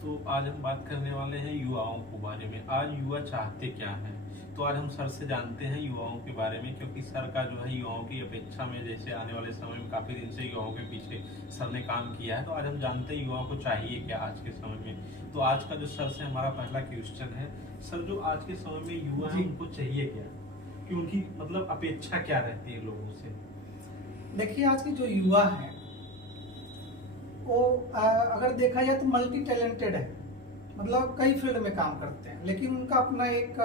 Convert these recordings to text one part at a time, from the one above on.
तो आज हम बात करने वाले हैं युवाओं के बारे में। आज युवा चाहते क्या हैं, तो आज हम सर से जानते हैं युवाओं के बारे में, क्योंकि सर का जो है युवाओं की अपेक्षा में, जैसे आने वाले समय में काफी दिन से युवाओं के पीछे सर ने काम किया है, तो आज हम जानते हैं युवाओं को चाहिए क्या आज के समय में। तो आज का जो सर से हमारा पहला क्वेश्चन है, सर जो आज के समय में युवा है उनको चाहिए क्या, कि उनकी मतलब अपेक्षा क्या रहती है लोगों से। देखिए, आज की जो युवा है वो अगर देखा जाए तो मल्टी टैलेंटेड है। मतलब कई फील्ड में काम करते हैं, लेकिन उनका अपना एक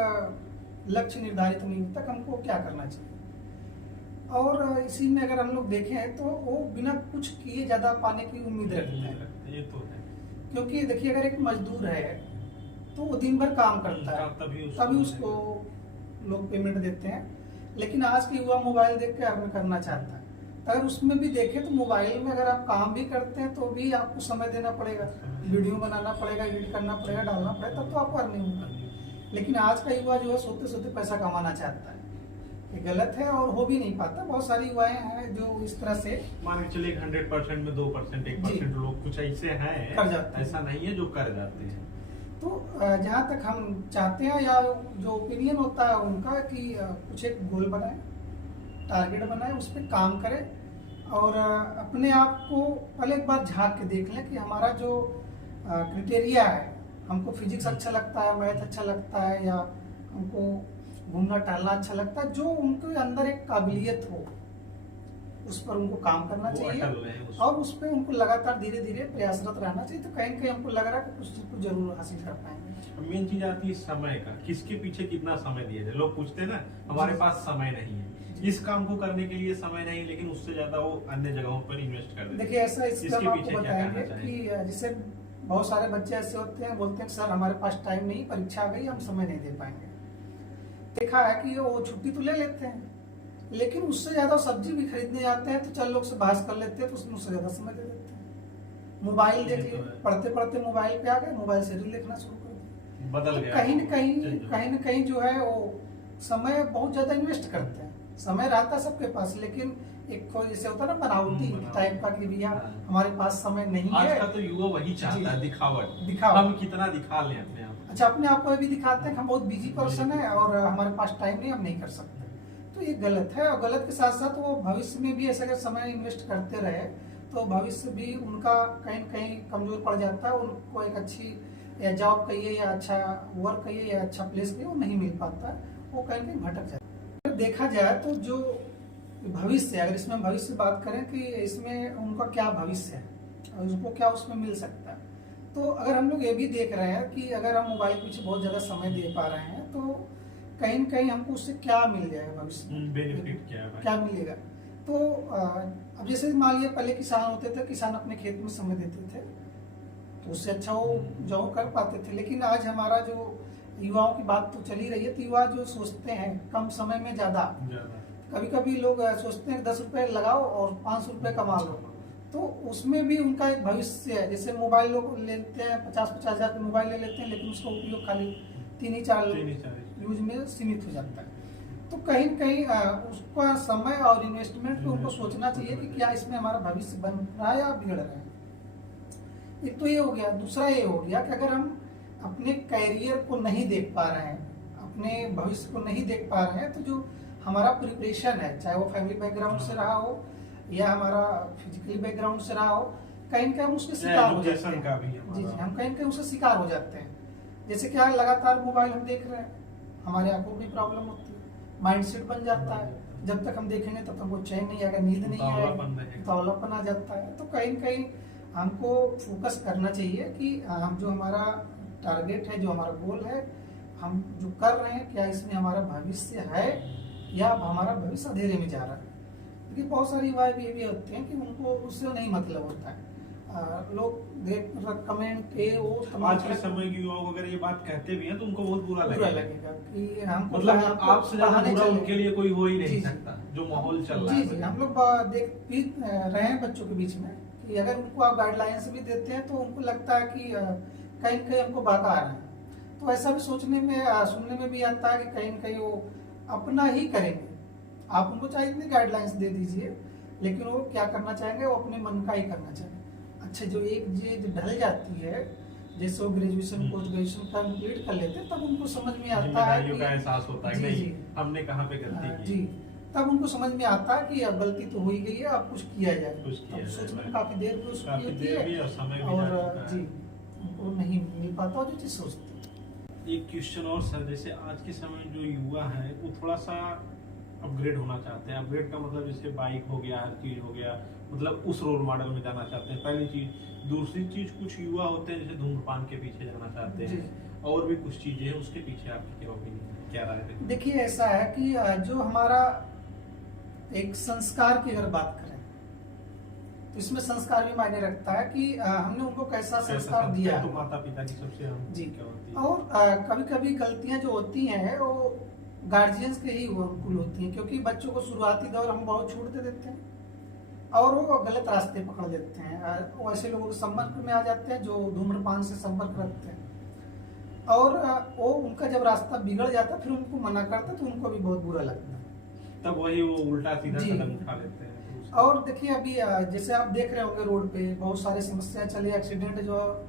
लक्ष्य निर्धारित नहीं होता कि हमको क्या करना चाहिए। और इसी में अगर हम लोग देखें तो वो बिना कुछ किए ज्यादा पाने की उम्मीद रखते हैं। ये तो है, क्योंकि देखिए, अगर एक मजदूर है तो वो दिन भर काम करता है, तभी उसको लोग पेमेंट देते हैं। लेकिन आज के युवा मोबाइल देख के अर्न करना चाहता है। अगर उसमें भी देखें तो मोबाइल में अगर आप काम भी करते हैं तो भी आपको समय देना पड़ेगा, वीडियो बनाना पड़ेगा, एडिट करना पड़ेगा, डालना पड़ेगा, तब तो आपको अर्निंग होगा। लेकिन आज का युवा जो है सोते सोते पैसा कमाना चाहता है। ये गलत है और हो भी नहीं पाता। बहुत सारी युवाएं हैं जो इस तरह से मान के चलिए 100% में 2%, 1% लोग कुछ ऐसे हैं, कर जाते हैं। ऐसा नहीं है जो कर जाते हैं। तो जहाँ तक हम चाहते हैं या जो ओपिनियन होता है उनका कि कुछ एक गोल बनाए, टारगेट बनाए, उस पर काम करें और अपने आप को पहले एक बार झांक के देख लें कि हमारा जो क्राइटेरिया है, हमको फिजिक्स अच्छा लगता है, मैथ अच्छा लगता है, या हमको घूमना टहलना अच्छा लगता है, जो उनके अंदर एक काबिलियत हो उस पर उनको काम करना चाहिए और उस पर उनको लगातार धीरे धीरे प्रयासरत रहना चाहिए। तो कहीं कहीं हमको लग रहा है कि कुछ चीज को जरूर हासिल कर पाएंगे। मेन चीज आती है समय का, किसके पीछे कितना समय दिया जाए। लोग पूछते हैं ना, हमारे पास समय नहीं है, इस काम को करने के लिए समय नहीं, लेकिन उससे ज्यादा वो अन्य जगहों पर इन्वेस्ट कर देते हैं। देखिए, ऐसा इसका हम आपको बताएंगे कि जैसे बहुत सारे बच्चे ऐसे होते हैं, बोलते हैं सर हमारे पास टाइम नहीं, परीक्षा आ गई, हम समय नहीं दे पाएंगे। देखा है कि वो छुट्टी तो ले लेते हैं, लेकिन उससे ज्यादा सब्जी भी खरीदने जाते हैं तो चल लोग से बहस कर लेते हैं, तो उसमें उससे ज्यादा समय दे देते हैं। मोबाइल देख लिए, पढ़ते पढ़ते मोबाइल पे आ गए, मोबाइल से रील देखना शुरू कर दिया, बदल गया। कहीं न कहीं जो है वो समय बहुत ज्यादा इन्वेस्ट करते हैं। समय रहता सबके पास, लेकिन एक तो जैसे होता है ना बनावटी टाइप का कि भैया हमारे पास समय नहीं है। आज का तो युवा वही चाहता है, दिखावट, हम कितना दिखा लें अपने आप। अच्छा, अपने आप को भी दिखाते हैं कि हम बहुत बिजी पर्सन है और हमारे पास टाइम नहीं, हम नहीं कर सकते। तो ये गलत है। और गलत के साथ साथ वो भविष्य में भी ऐसा अगर समय इन्वेस्ट करते रहे तो भविष्य भी उनका कहीं न कहीं कमजोर पड़ जाता है। उनको एक अच्छी या जॉब कहिए या अच्छा वर्क कहिए या अच्छा प्लेस कहिए, वो नहीं मिल पाता है, वो कहीं न कहीं भटक जाता है। अगर देखा जाए तो जो भविष्य, अगर इसमें हम भविष्य बात करें कि इसमें उनका क्या भविष्य है और उसको क्या उसमें मिल सकता है, तो अगर हम लोग ये भी देख रहे हैं कि अगर हम मोबाइल पीछे बहुत ज्यादा समय दे पा रहे हैं तो कहीं न कहीं हमको उससे क्या मिल जाएगा, भविष्य में बेनिफिट क्या मिलेगा। तो अब जैसे मान लिया पहले किसान होते थे, किसान अपने खेत में समय देते थे तो उससे अच्छा वो जो कर पाते थे। लेकिन आज हमारा जो युवाओं की बात तो चली रही है, तो युवा जो सोचते हैं कम समय में ज्यादा, कभी कभी लोग सोचते हैं 10 रुपए लगाओ और 500 रुपए कमा लो, तो उसमें भी उनका एक भविष्य है। जैसे मोबाइल लोग लेते हैं 50-50 हजार के मोबाइल ले लेते हैं, लेकिन उसका उपयोग खाली 3-4 यूज में सीमित हो जाता है। तो कहीं न कहीं उसका समय और इन्वेस्टमेंट पे उनको सोचना चाहिए कि क्या इसमें हमारा भविष्य बन रहा है या बिगड़ रहा है। एक तो ये हो गया। दूसरा ये हो गया कि अगर हम अपने कैरियर को नहीं देख पा रहे हैं, अपने भविष्य को नहीं देख पा रहे हैं, तो जो हमारा प्रिपरेशन है, चाहे वो फैमिली बैकग्राउंड से रहा हो या हमारा फिजिकली बैकग्राउंड से रहा हो, कहीं न कहीं हम उसके शिकार हो जाते हैं। जी, हम कहीं न कहीं उससे शिकार हो जाते हैं। जैसे क्या लगातार मोबाइल हम देख रहे हैं, हमारे आंखों में प्रॉब्लम होती है, माइंड सेट बन जाता है। जब तक हम देखेंगे तब तक वो चैन नहीं आएगा, नींद नहीं आएगी, उतावलापन आ जाता है। तो कहीं न कहीं हमको फोकस करना चाहिए कि हम जो हमारा टारगेट है, जो हमारा गोल है, हम जो कर रहे हैं, क्या इसमें हमारा भविष्य है या हमारा भविष्य अंधेरे में जा रहा है। क्योंकि बहुत सारी युवा भी होते हैं कि उनको उससे नहीं मतलब होता है। लोग कमेंट आज के समय के युवाओं अगर ये बात कहते भी हैं तो उनको बहुत बुरा लगेगा कि हम मतलब आपसे ज्यादा बुरा उनके लिए कोई हो ही नहीं सकता जो माहौल चल रहा है। जी, हम लोग देख भी रहे हैं बच्चों के बीच में कि अगर उनको आप गाइडलाइंस भी देते हैं तो उनको लगता है कि कहीं न कहीं हमको बहका रहे हैं। तो ऐसा भी सोचने में सुनने में भी आता है कि कहीं न कहीं वो अपना ही करेंगे। आप उनको चाहे इतनी गाइडलाइंस दे दीजिए, लेकिन वो क्या करना चाहेंगे, वो अपने मन का ही करना चाहेंगे। अच्छा, जो एक चीज ढल जाती है जैसे वो ग्रेजुएशन पोस्ट ग्रेजुएशन कंप्लीट कर लेते हैं, तब उनको समझ में आता है जिम्मेदारियों कि का एहसास होता है कि जी, नहीं, जी। हमने कहाँ पे गलती की। जी, तब उनको समझ में आता है कि अब गलती तो हो ही गई है, अब कुछ किया जाए। कुछ किया अब जाए, सोचने में right। काफी देर भी उसकी काफी होती देर भी है और समय भी और जा चुका जी है। उनको नहीं मिल पाता जो चीज सोचते हैं। एक क्वेश्चन और सर, जैसे आज के समय में जो युवा है वो थोड़ा सा अपग्रेड होना चाहते हैं। अपग्रेड का मतलब जैसे बाइक हो गया, हर चीज हो गया, मतलब उस रोल मॉडल में जाना चाहते हैं, पहली चीज। दूसरी चीज, कुछ युवा होते हैं जैसे धूम्रपान के पीछे जाना चाहते हैं, और भी कुछ चीजें हैं, उसके पीछे आपकी क्या ओपिनियन, क्या राय है? देखिए ऐसा है कि जो हमारा एक संस्कार की अगर बात करें तो इसमें संस्कार भी मायने रखता है कि हमने उनको कैसा संस्कार दिया तो है। माता पिता की सबसे अहम जी। क्या होती है? और कभी कभी गलतियां जो होती हैं वो गार्जियंस के ही अनुकूल होती हैं, क्योंकि बच्चों को शुरुआती दौर हम बहुत छूट दे देते हैं और वो गलत रास्ते पकड़ लेते हैं। वो ऐसे लोगों के संपर्क में आ जाते हैं जो धूम्रपान से संपर्क रखते हैं, और वो उनका जब रास्ता बिगड़ जाता है फिर उनको मना करते हैं तो उनको भी बहुत बुरा लगता है। तब वही वो उल्टा सीधा जी। कदम उठा लेते हैं। और देखिए अभी जैसे आप देख रहे होंगे रोड पे बहुत सारे समस्या चले, एक्सीडेंट जो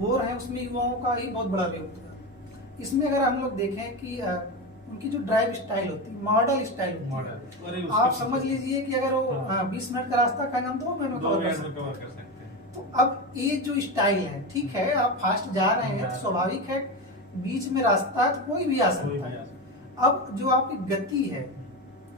हो रहे हैं उसमें युवाओं का ही बहुत बड़ा योगदान है। इसमें अगर हम लोग देखें कि उनकी जो ड्राइव स्टाइल होती है, मॉडल स्टाइल होती मॉडल, अरे है, उसके आप पीछे- समझ लीजिए कि अगर वो हाँ। 20 मिनट का रास्ता का हम 2 मिनट में 2 कवर कर मिनट सकते में हैं। कवर कर सकते हैं। तो अब ये जो स्टाइल है, ठीक है आप फास्ट जा रहे हैं तो स्वाभाविक है, बीच में रास्ता है तो कोई भी आ कोई सकता भी है। आ सकता अब जो आपकी गति है,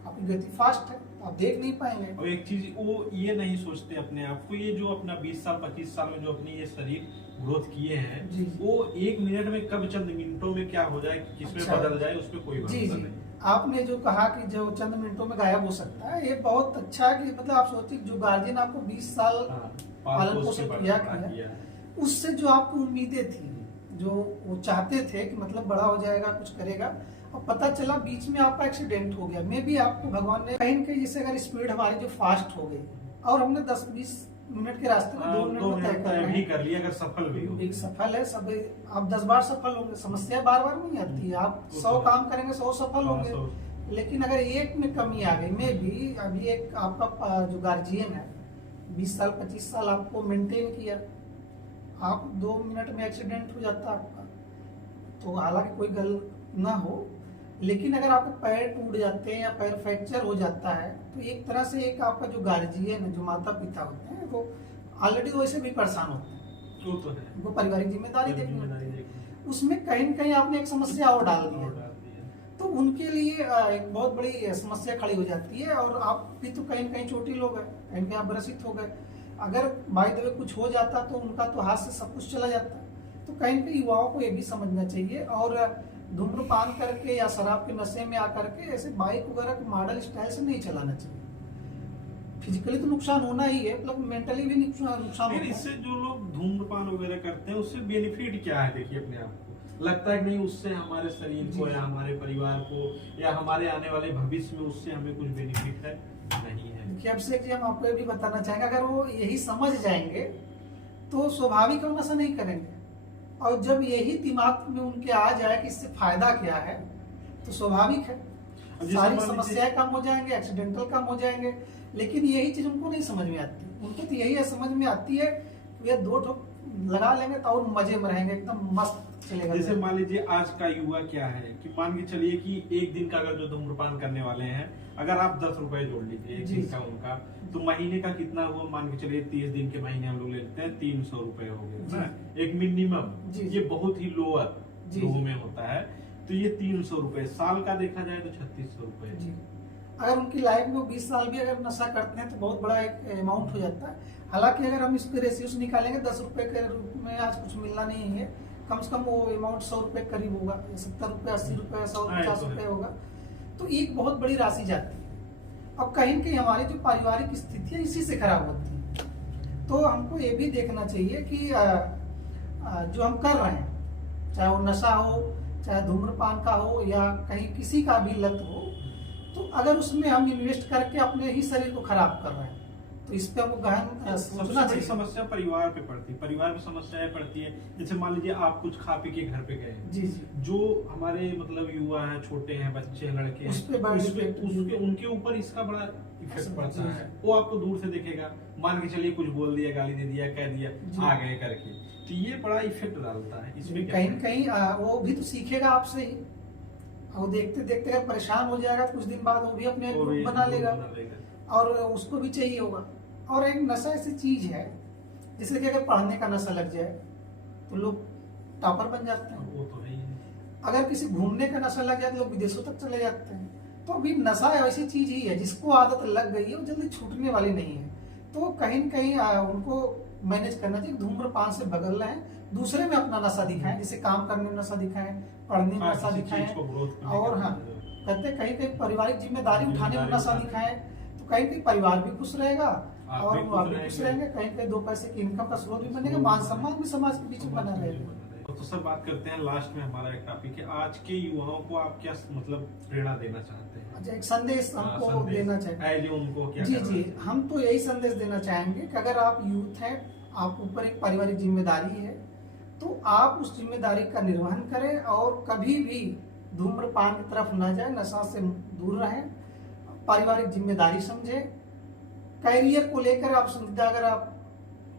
आपकी गति फास्ट है, आप देख नहीं पाएंगे। है। और एक चीज वो ये नहीं सोचते अपने आप को, ये जो अपना 20 साल 25 साल में जो अपनी ये शरीर ग्रोथ किए हैं, जी। वो 1 मिनट में कब चंद मिनटों में क्या हो जाए, किसमें अच्छा। बदल जाए, उस पर कोई जी भरोसा जी, नहीं। आपने जो कहा कि जो चंद मिनटों में गायब हो सकता है, ये बहुत अच्छा है कि मतलब आप सोचिए जो गार्जियन आपको 20 साल हाँ, पालन पोषण किया किया है। उससे जो आपको उम्मीदें थी, जो वो चाहते थे कि मतलब बड़ा हो जाएगा कुछ करेगा, और पता चला बीच में आपका एक्सीडेंट हो गया। मे भी आपको भगवान ने कहीं न कहीं, जैसे अगर स्पीड हमारी जो फास्ट हो गई और हमने 10-20 मिनट के रास्ते में 2 मिनट 2 में तय मिनट कर तय रहे भी हैं, कर लिया, अगर सफल भी हो। एक सफल है। सब आप 10 बार सफल होंगे, समस्या बार बार नहीं आती है। आप 100 काम करेंगे 100 सफल हाँ, होंगे, 100। लेकिन अगर एक में कमी आ गई, में भी अभी एक आपका जो गार्जियन है 20 साल 25 साल आपको मेंटेन किया, आप 2 मिनट में एक्सीडेंट हो जाता आपका, तो हालांकि कोई गल ना हो, लेकिन अगर आपके पैर टूट जाते हैं या पैर फ्रैक्चर हो जाता है तो एक तरह से एक आपका जो गार्जियन है, जो माता पिता होते हैं, वो ऑलरेडी वैसे भी परेशान होते हैं, वो तो है, उनको पारिवारिक जिम्मेदारी देखनी जिम्मेदारी होती है। देखनी। उसमें कहीं न कहीं आपने एक समस्या और डाल दी और है, डाल दिया। तो उनके लिए एक बहुत बड़ी समस्या खड़ी हो जाती है। और आप भी तो कहीं न कहीं चोटिल हो गए, कहीं कहीं आप ग्रसित हो गए, अगर बाय द वे कुछ हो जाता तो उनका तो हाथ से सब कुछ चला जाता। तो कहीं न कहीं युवाओं को ये भी समझना चाहिए, और धूम्रपान करके या शराब के नशे में आकर के ऐसे बाइक वगैरह को मॉडल स्टाइल से नहीं चलाना चाहिए। फिजिकली तो नुकसान होना ही है, मतलब मेंटली भी नुकसान फिर होता है। इससे जो लोग धूम्रपान वगैरह करते हैं उससे बेनिफिट क्या है? देखिए अपने आप को लगता है कि नहीं, उससे हमारे शरीर को जी। या हमारे परिवार को या हमारे आने वाले भविष्य में उससे हमें कुछ बेनिफिट है? नहीं है। देखिए अभिषेक जी, हम आपको ये भी बताना चाहेंगे, अगर वो यही समझ जाएंगे तो स्वाभाविक हम नशा नहीं करेंगे, और जब यही दिमाग में उनके आ जाए कि इससे फायदा क्या है, तो स्वाभाविक है जैसे सारी मान लीजिए- समस्याएं कम हो जाएंगे, एक्सीडेंटल कम हो जाएंगे। लेकिन यही चीज उनको नहीं समझ में आती, उनको तो यही समझ में आती है ये 2 ठोक लगा लेंगे तो और मजे में रहेंगे, एकदम मस्त चलेगा। जैसे मान लीजिए आज का युवा क्या है कि मान के चलिए कि एक दिन का अगर जो धूम्रपान करने वाले हैं, अगर आप 10 रुपए जोड़ लीजिए एक जी। दिन का उनका, तो महीने का कितना हुआ? मान के चलिए 30 दिन के महीने हम लोग लेते हैं, 300 रुपए हो गए जी। ना, एक मिनिमम। जी। ये बहुत ही लोअर जी। लो में होता है, तो ये 300 रुपए साल का देखा जाए तो 3600 रुपए। जी, अगर उनकी लाइफ में 20 साल भी अगर नशा करते हैं तो बहुत बड़ा एक अमाउंट हो जाता है। हालांकि अगर हम इसके रेशियोज निकालेंगे 10 रुपए के रूप में आज कुछ मिलना नहीं है, कम से कम वो अमाउंट 100 रुपए करीब होगा, 70 रुपए 80 रुपए 100 हाँ, ये 50 तो है। रुपए होगा, तो एक बहुत बड़ी राशि जाती है। अब कहीं न कहीं हमारी जो पारिवारिक स्थिति है इसी से खराब होती है। तो हमको ये भी देखना चाहिए कि जो हम कर रहे हैं, चाहे वो नशा हो, चाहे धूम्रपान का हो, या कहीं किसी का भी लत हो, तो अगर उसमें हम इन्वेस्ट करके अपने ही शरीर को खराब कर रहे हैं, तो इस पे हमको गहन सबसे सोचना बड़ी चाहिए। समस्या परिवार पे पड़ती है, परिवार में समस्याएं पड़ती है। जैसे मान लीजिए आप कुछ खा पी के घर पे गए, जी जी, जो हमारे मतलब युवा हैं, छोटे हैं, बच्चे हैं, लड़के हैं, उस पे बड़ा effect- उसके उनके ऊपर इसका बड़ा इफेक्ट असर पड़ता जी, है। वो आपको दूर से देखेगा, मान के चलिए कुछ बोल दिया, गाली दे दिया, कह दिया, जी। आ गए करके, तो ये बड़ा इफेक्ट डालता है इसमें। कहीं न कहीं वो भी तो सीखेगा आपसे ही, और देखते देखते अगर परेशान हो जाएगा कुछ दिन बाद वो भी अपने ग्रुप बना लेगा और उसको भी चाहिए होगा। और एक नशा ऐसी चीज है जैसे कि अगर पढ़ने का नशा लग जाए तो लोग टॉपर बन जाते हैं, वो तो है ही। अगर किसी घूमने का नशा लग जाए तो लोग विदेशों तक चले जाते हैं। तो अभी नशा ऐसी चीज ही है जिसको आदत लग गई है वो जल्दी छूटने वाली नहीं है। तो कहीं न कहीं उनको मैनेज करना चाहिए। धूम्रपान से बगल रहे हैं, दूसरे में अपना नशा दिखाएं, जैसे काम करने में नशा दिखाएं, पढ़ने में नशा दिखाएं, और हाँ कहते कहीं कहीं पारिवारिक जिम्मेदारी उठाने में नशा दिखाएं, तो कहीं कहीं परिवार भी खुश रहेगा और आप भी खुश रहेंगे, कहीं कहीं दो पैसे की इनकम का स्रोत भी बनेगा, मान सम्मान भी समाज के बीच में बना रहेगा। तो सर बात करते हैं लास्ट में हमारा एक टॉपिक है, आज के युवाओं को आप क्या मतलब प्रेरणा देना चाहते हैं? अच्छा, एक संदेश हमको देना चाहिए उनको क्या जी जी, हम तो यही संदेश देना चाहेंगे कि अगर आप यूथ हैं, आप ऊपर एक पारिवारिक जिम्मेदारी है, तो आप उस जिम्मेदारी का निर्वहन करें और कभी भी धूम्रपान की तरफ न जाए, नशा से दूर रहें, पारिवारिक जिम्मेदारी समझें, कैरियर को लेकर आप अगर आप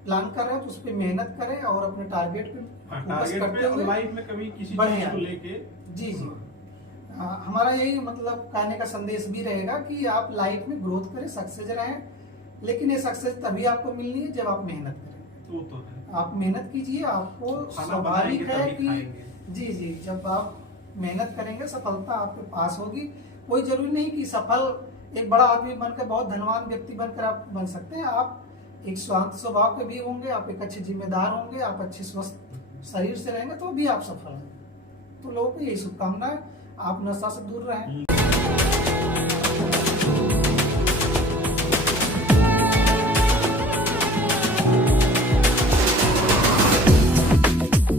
प्लान कर रहे हो तो उस पर मेहनत करें और अपने टारगेट पे फोकस करते हुए लाइफ में कभी किसी बढ़े चीज को लेके जी जी। हमारा यही मतलब कहने का संदेश भी रहेगा कि आप लाइफ में ग्रोथ करें, सक्सेस रहें, लेकिन ये सक्सेस तभी आपको मिलनी है जब आप मेहनत करें। वो तो है, आप मेहनत कीजिए, आपको स्वाभाविक है कि जी जी, जब आप मेहनत करेंगे सफलता आपके पास होगी। कोई जरूरी नहीं कि सफल एक बड़ा आदमी बनकर, बहुत धनवान व्यक्ति बनकर आप बन सकते हैं। आप एक शांत स्वभाव के भी होंगे, आप एक अच्छे जिम्मेदार होंगे, आप अच्छे स्वस्थ शरीर से रहेंगे तो भी आप सफल हैं। तो लोगों को यही शुभकामनाएं, आप नशा से दूर रहें।